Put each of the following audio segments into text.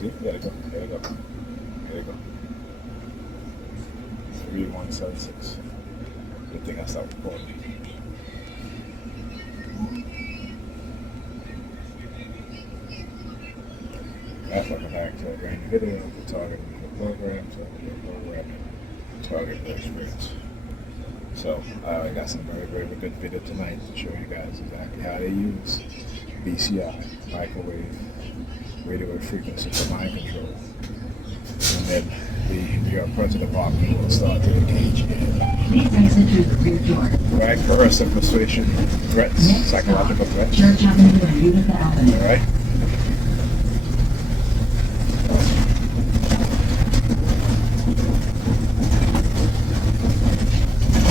See? There you go. There you go. There you go. 3176. Good thing I stopped recording. That's like an act program video to target the program, target the experience. So I got some very good video tonight to show you guys exactly how they use BCI, microwave radio wave frequency for mind control. And then the New York President Department will start to engage in right, coercive persuasion, threats, psychological threats. All right.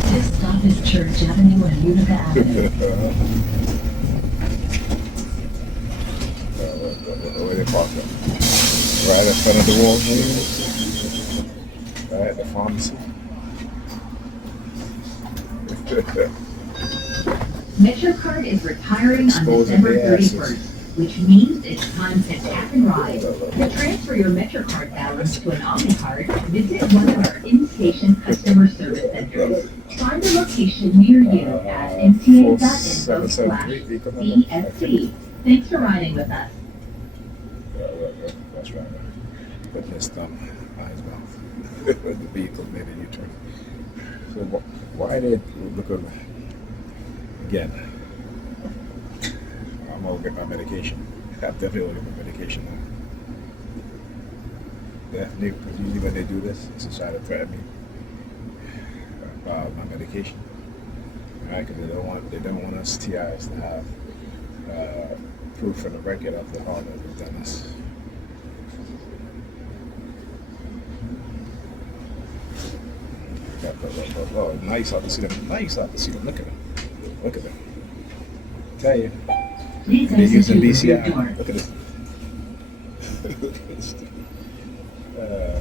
This stop is Church Avenue and Utica Avenue. Where they park up? Right in front of the Walgreens. Right at the pharmacy. MetroCard is retiring on December 31st, which means it's time to tap and ride. To transfer your MetroCard balance to an OmniCard, visit one of our in-station customer service centers. Find a location near you at mta.info/CSC. Thanks for riding with us. That's right. Put his thumb on his mouth. The vehicle made a U-turn. So why did look over again? I'm gonna get my medication. I'm definitely gonna get my medication now. Definitely, because usually when they do this, it's to try to threaten me about my medication. Alright, because they don't want us TIs to have proof in the record of the harm that they've done us. Oh, nice out to see them. Nice out to see them. Look at them. Look at them. Tell you. They're using BCI. Look at this.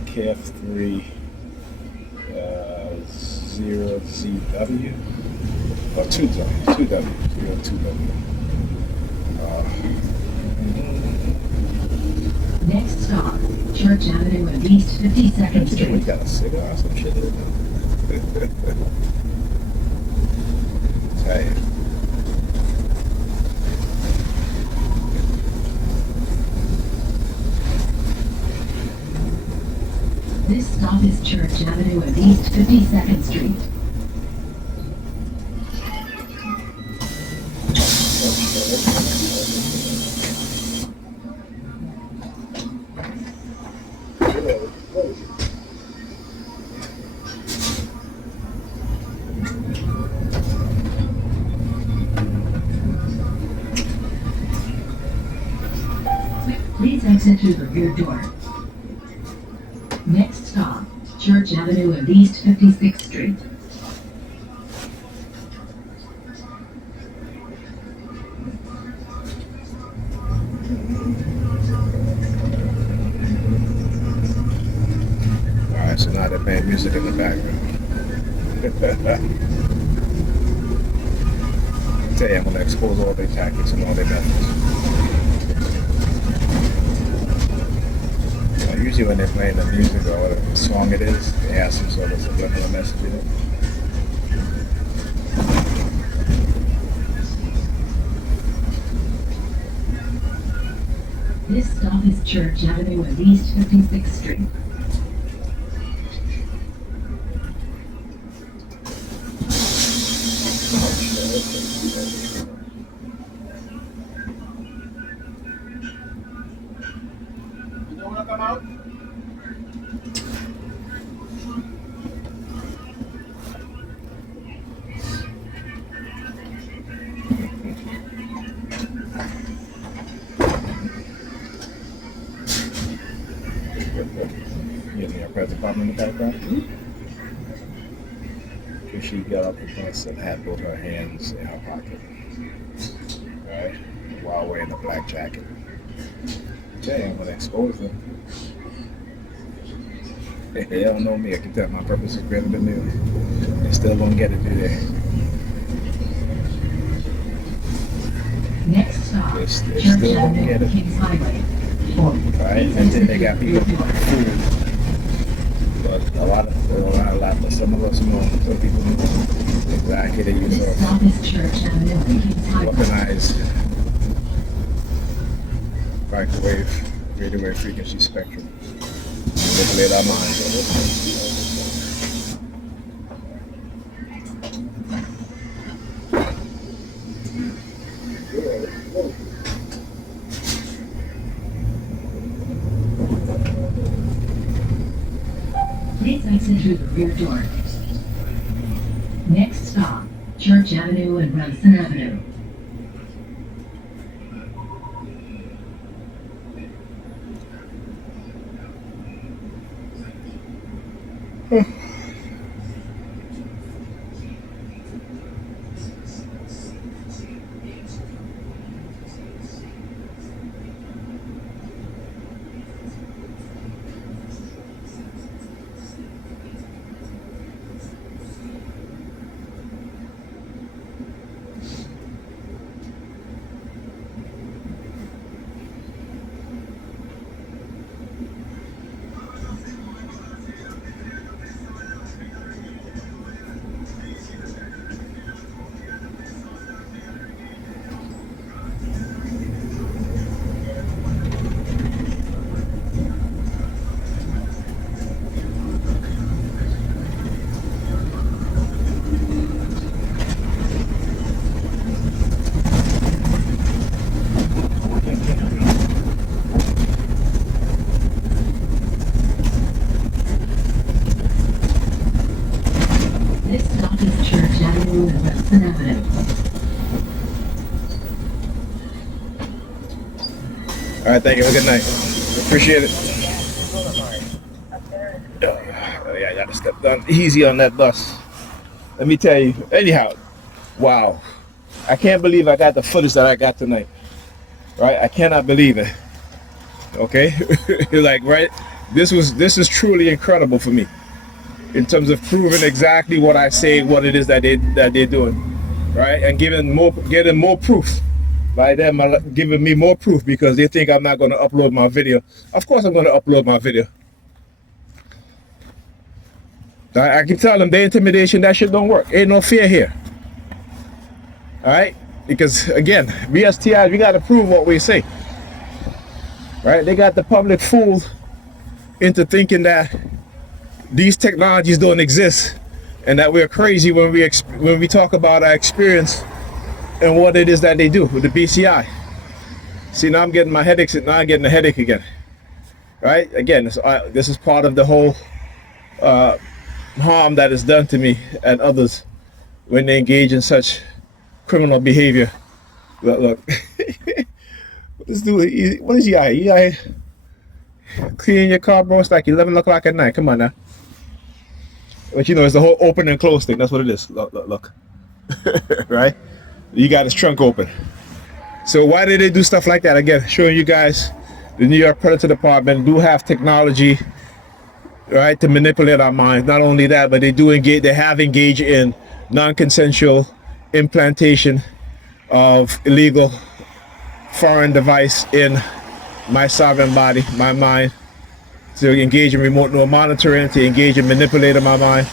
KF3 0ZW. Oh, 2W. Next stop, Church Avenue and East 52nd We Street. got a cigar or some shit in there. Tell you. This stop is Church Avenue and East 52nd Street. Please exit through the rear door. Next stop, Church Avenue and East 56th Street. Alright, so now they're playing music in the background. Tell you, I'm gonna expose all their tactics and all their methods. Usually when they're playing the music or whatever song it is, they have some sort of subliminal message in it. This stop is Church Avenue and East 56th Street. Come out. Getting your present problem in the background. She got up the bus and had both her hands in her pocket. Right? While wearing a black jacket. Okay, I'm gonna expose them. They don't know me. I can tell my purpose is greater than theirs. They still don't get it, do they? Next stop, They Church still don't Avenue get and it. Kings Highway. right? And then they got people fooled. But a lot, but some of us know, some people know exactly the use of weaponized microwave, radio wave frequency spectrum. Manipulate our minds. Please exit through the rear door. Next stop, Church Avenue and Remsen Avenue. All right, thank you. Have a good night. Appreciate it. Oh, yeah, I gotta step down easy on that bus. Let me tell you. Anyhow, wow. I can't believe I got the footage that I got tonight. Right? I cannot believe it. Okay? Like, right? This is truly incredible for me. In terms of proving exactly what I say, what it is that they're doing. Right? And getting more proof. By them giving me more proof because they think I'm not going to upload my video. Of course I'm going to upload my video. I can tell them the intimidation, that shit don't work. Ain't no fear here. Alright? Because again, we as TIs, we got to prove what we say. Right? They got the public fooled into thinking that these technologies don't exist and that we're crazy when we talk about our experience and what it is that they do with the BCI. See, now I'm getting my headaches. Now I'm getting a headache again. Right? Again, this is part of the whole harm that is done to me and others when they engage in such criminal behavior. Look. This dude, what is he out here? Cleaning your car, bro? It's like 11 o'clock at night. Come on now. But you know, it's the whole open and close thing. That's what it is. Look. Right? You got his trunk open. So why did they do stuff like that? Again, showing you guys the New York Predator Department do have technology, right, to manipulate our minds. Not only that, but they have engaged in non-consensual implantation of illegal foreign device in my sovereign body, my mind, to engage in remote neural monitoring, to engage in manipulating my mind.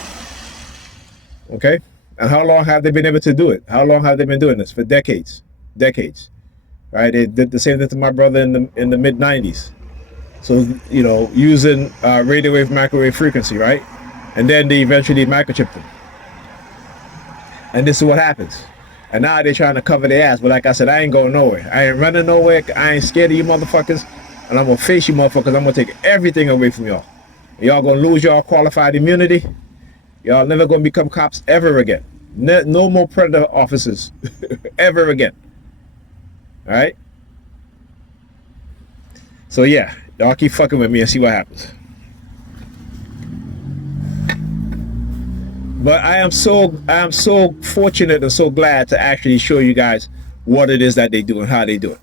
Okay? And how long have they been able to do it? How long have they been doing this? For decades. Decades. Right? They did the same thing to my brother in the mid-90s. So, you know, using radio wave, microwave frequency, right? And then they eventually microchipped them. And this is what happens. And now they're trying to cover their ass. But like I said, I ain't going nowhere. I ain't running nowhere. I ain't scared of you motherfuckers. And I'm going to face you motherfuckers. I'm going to take everything away from y'all. Y'all going to lose y'all qualified immunity. Y'all never going to become cops ever again. No more predator officers ever again. All right? So yeah, y'all keep fucking with me and see what happens. But I am so fortunate and so glad to actually show you guys what it is that they do and how they do it.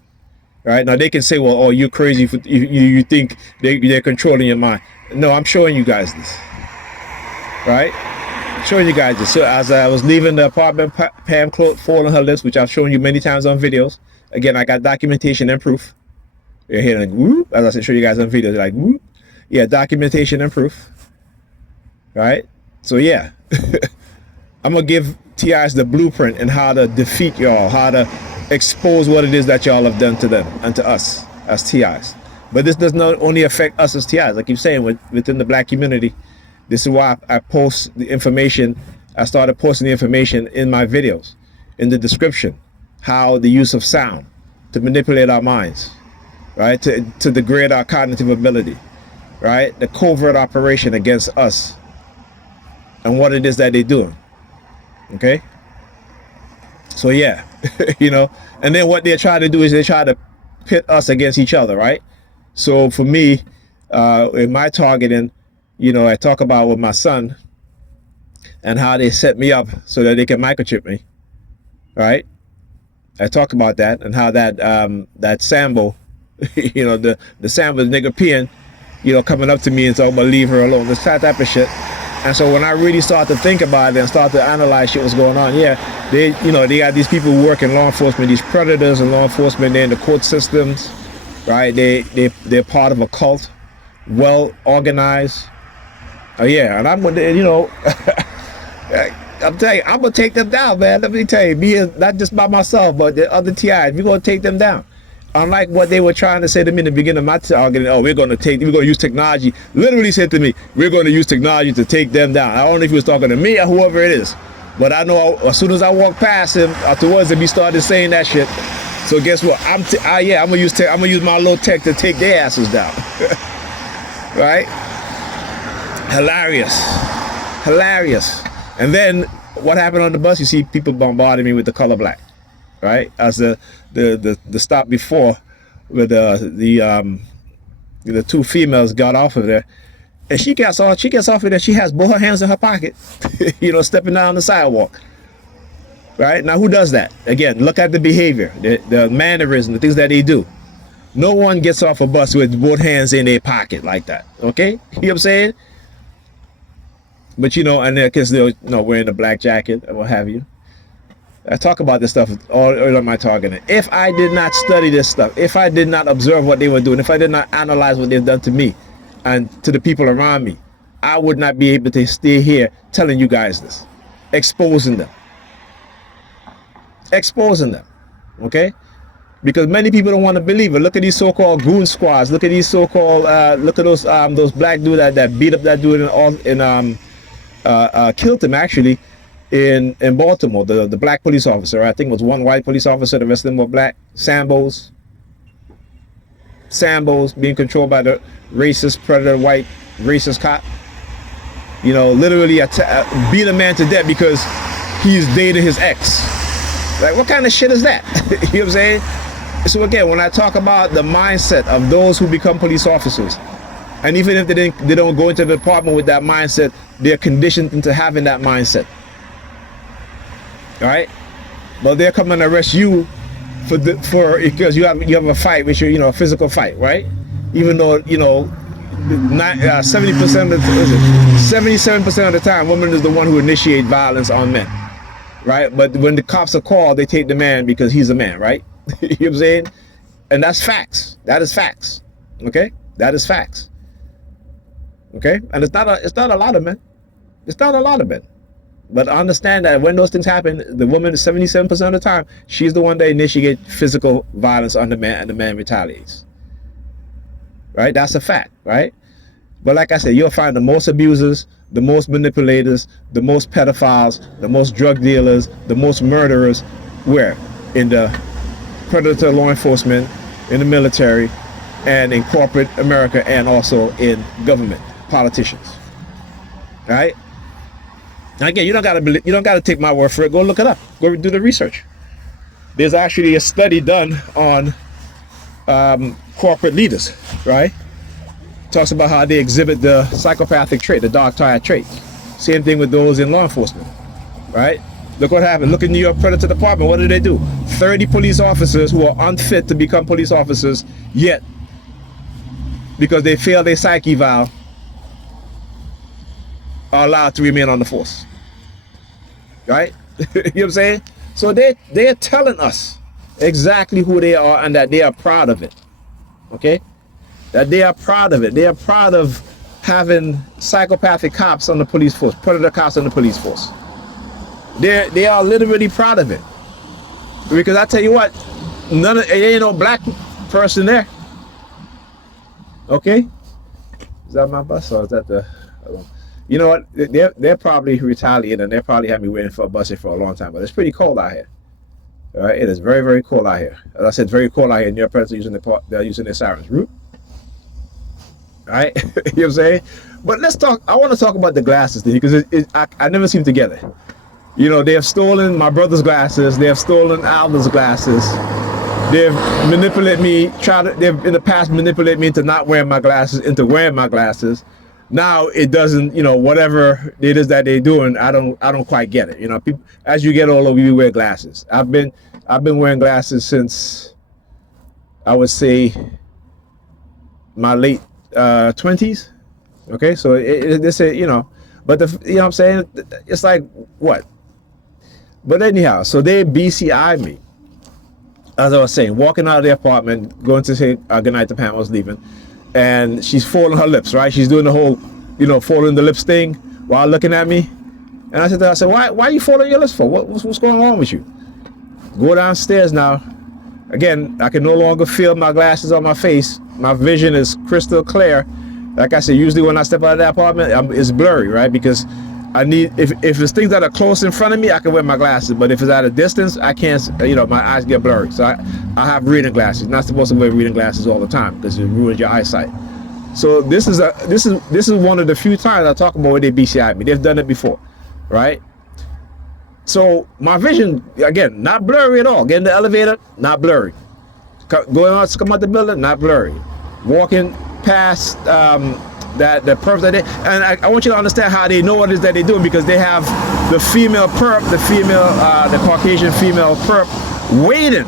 All right? Now they can say, well, oh, you're crazy. You think they're controlling your mind. No, I'm showing you guys this. Right? Showing you guys this. So as I was leaving the apartment, Pam folding her lips, which I've shown you many times on videos. Again, I got documentation and proof. You're hearing like whoop, as I said, show you guys on video, like whoop. Yeah, documentation and proof. Right? So yeah. I'm gonna give TIs the blueprint and how to defeat y'all, how to expose what it is that y'all have done to them and to us as TIs. But this does not only affect us as TIs. I keep saying within the black community. This is why I post the information. I started posting the information in my videos, in the description, how the use of sound to manipulate our minds, right? To degrade our cognitive ability, right? The covert operation against us and what it is that they're doing. Okay, so yeah, you know, and then what they're trying to do is they try to pit us against each other, right? So for me, in my targeting, you know, I talk about with my son and how they set me up so that they can microchip me, right? I talk about that and how that Sambo, you know, the Sambo, the nigga peeing, you know, coming up to me and talking about leave her alone, this type of shit. And so when I really start to think about it and start to analyze shit what's going on, yeah, they got these people who work in law enforcement, these predators in law enforcement, they're in the court systems, right? They're part of a cult, well organized. Oh yeah, and I'm gonna, you know, I'm telling you, I'm gonna take them down, man. Let me tell you, me not just by myself, but the other TIs, we're gonna take them down. Unlike what they were trying to say to me in the beginning of my targeting, oh, we're gonna use technology. Literally said to me, we're gonna use technology to take them down. I don't know if he was talking to me or whoever it is, but I know as soon as I walked past him towards him, he started saying that shit. So guess what? I'm gonna use my little tech to take their asses down. Right? Hilarious. And then what happened on the bus? You see people bombarding me with the color black. Right, as the stop before, where the two females got off of there, and she gets off of there. She has both her hands in her pocket, you know, stepping down the sidewalk. Right now, who does that? Again, look at the behavior, the mannerism, the things that they do. No one gets off a bus with both hands in their pocket like that. Okay, you know what I'm saying? But you know, and because they're wearing a black jacket and what have you. I talk about this stuff all on my targeting. If I did not study this stuff, if I did not observe what they were doing, if I did not analyze what they've done to me and to the people around me, I would not be able to stay here telling you guys this, exposing them, okay? Because many people don't want to believe it. Look at these so-called goon squads. Look at these so-called, look at those black dudes that beat up that dude killed him actually. In Baltimore, the black police officer, I think it was one white police officer, the rest of them were black. Sambos being controlled by the racist predator, white racist cop. You know, literally beat a man to death because he's dating his ex. Like, what kind of shit is that? You know what I'm saying? So again, when I talk about the mindset of those who become police officers, and even if they don't go into the department with that mindset, they're conditioned into having that mindset. All right, but they're coming to arrest you because you have a fight, which a physical fight, right? Even though 77% of the time, woman is the one who initiates violence on men, right? But when the cops are called, they take the man because he's a man, right? You know what I'm saying? And that's facts. That is facts. Okay, that is facts. Okay, and it's not a lot of men. It's not a lot of men. But understand that when those things happen, the woman, 77% of the time, she's the one that initiates physical violence on the man, and the man retaliates. Right? That's a fact, right? But like I said, you'll find the most abusers, the most manipulators, the most pedophiles, the most drug dealers, the most murderers, where? In the predator law enforcement, in the military, and in corporate America, and also in government, politicians. Right? Again, you don't gotta take my word for it. Go look it up. Go do the research. There's actually a study done on corporate leaders, right? Talks about how they exhibit the psychopathic trait, the dog tired trait. Same thing with those in law enforcement, right? Look what happened. Look in New York Predator Department. What do? 30 police officers who are unfit to become police officers, yet because they failed their psych eval, are allowed to remain on the force. Right? You know what I'm saying? So they're telling us exactly who they are and that they are proud of it. okay? That they are proud of it. They are proud of having psychopathic cops on the police force, predator cops on the police force. They are literally proud of it. Because I tell you what, there ain't no black person there. Okay? Is that my bus or is that the... You know what? They're probably retaliating and they're probably having me waiting for a bus here for a long time. But it's pretty cold out here. All right? It is very, very cold out here. As I said, very cold out here. And your parents are they're using their sirens. Root? All right? You know what I'm saying? But let's talk. I want to talk about the glasses thing because I never seem to get it. You know, they have stolen my brother's glasses. They have stolen Alvin's glasses. They've manipulated me. They've in the past manipulated me into not wearing my glasses, into wearing my glasses. Now it doesn't. You know, whatever it is that they're doing, I don't quite get it. You know, people, as you get older, you wear glasses. I've been wearing glasses since I would say my late 20s. Okay, so they say, you know, but you know what I'm saying, it's like what? But anyhow, so they BCI me, as I was saying, walking out of the apartment, going to say goodnight to Pam. I was leaving, and she's folding her lips, right? She's doing the whole, you know, folding the lips thing while looking at me. And I said to her, I said, why are you folding your lips for? What's going on with you? Go downstairs now. Again, I can no longer feel my glasses on my face. My vision is crystal clear. Like I said, usually when I step out of that apartment, it's blurry, right? Because I need, if it's things that are close in front of me, I can wear my glasses. But if it's at a distance, I can't, you know, my eyes get blurry. So I have reading glasses. Not supposed to wear reading glasses all the time because it ruins your eyesight. So this is one of the few times I talk about where they BCI me. They've done it before, right? So my vision, again, not blurry at all. Get in the elevator, not blurry. Going out to come out the building, not blurry. Walking past the perps that they, and I want you to understand how they know what it is that they're doing, because they have the female perp, the Caucasian female perp waiting.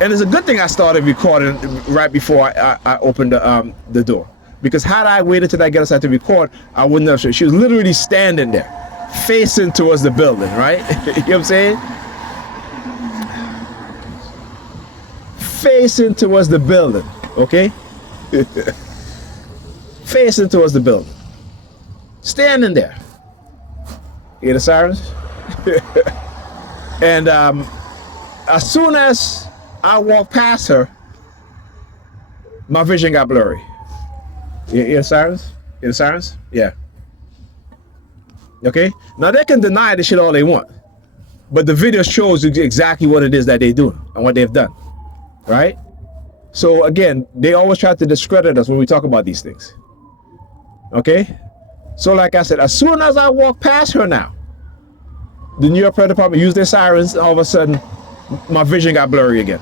And it's a good thing I started recording right before I opened the door, because had I waited till I get outside to record, I wouldn't have. She was literally standing there, facing towards the building, right? You know what I'm saying? Facing towards the building, okay? Facing towards the building. Standing there. You hear the sirens? And as soon as I walked past her, my vision got blurry. You hear the sirens? You hear the sirens? Yeah. Okay? Now they can deny this shit all they want, but the video shows exactly what it is that they're doing and what they've done. Right? So again, they always try to discredit us when we talk about these things. Okay? So like I said, as soon as I walk past her now, the New York Police Department used their sirens, and all of a sudden my vision got blurry again.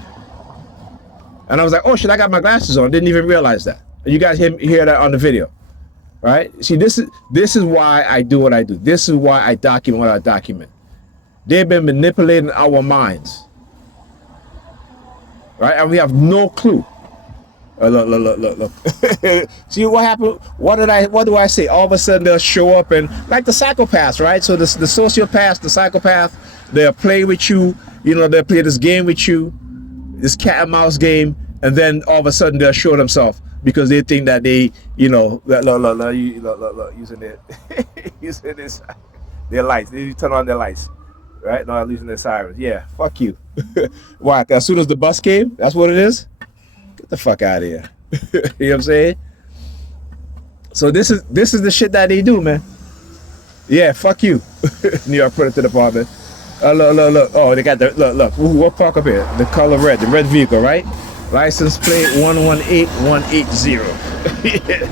And I was like, oh shit, I got my glasses on. Didn't even realize that. And you guys hear that on the video. Right? See, this is why I do what I do. This is why I document what I document. They've been manipulating our minds. Right? And we have no clue. Look. See what happened? What do I say? All of a sudden they'll show up, and like the psychopaths, right? So the sociopaths, the psychopath, they'll play with you, you know, they'll play this game with you, this cat and mouse game, and then all of a sudden they'll show themselves because they think that they, you know, look, using their lights. They turn on their lights. Right? No, I'm losing their sirens. Yeah, fuck you. Why? As soon as the bus came, that's what it is? Get the fuck out of here. You know what I'm saying? So this is the shit that they do, man. Yeah, fuck you. New York Police Department. Look. Oh, they got the look. Ooh, what park up here? The color red, the red vehicle, right? License plate 118180. Yeah.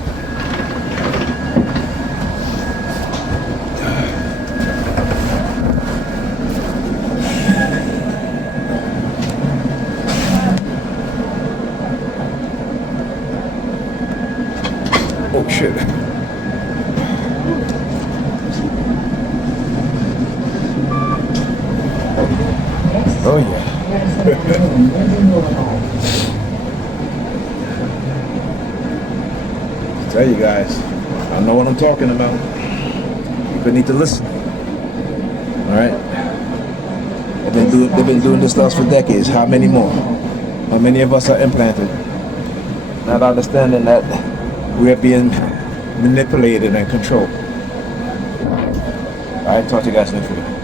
Oh shit. Oh yeah. Tell you guys, I know what I'm talking about. People need to listen. Alright? They've been doing this to us for decades. How many more? How many of us are implanted? not understanding that we're being manipulated and controlled. Alright, talk to you guys next week.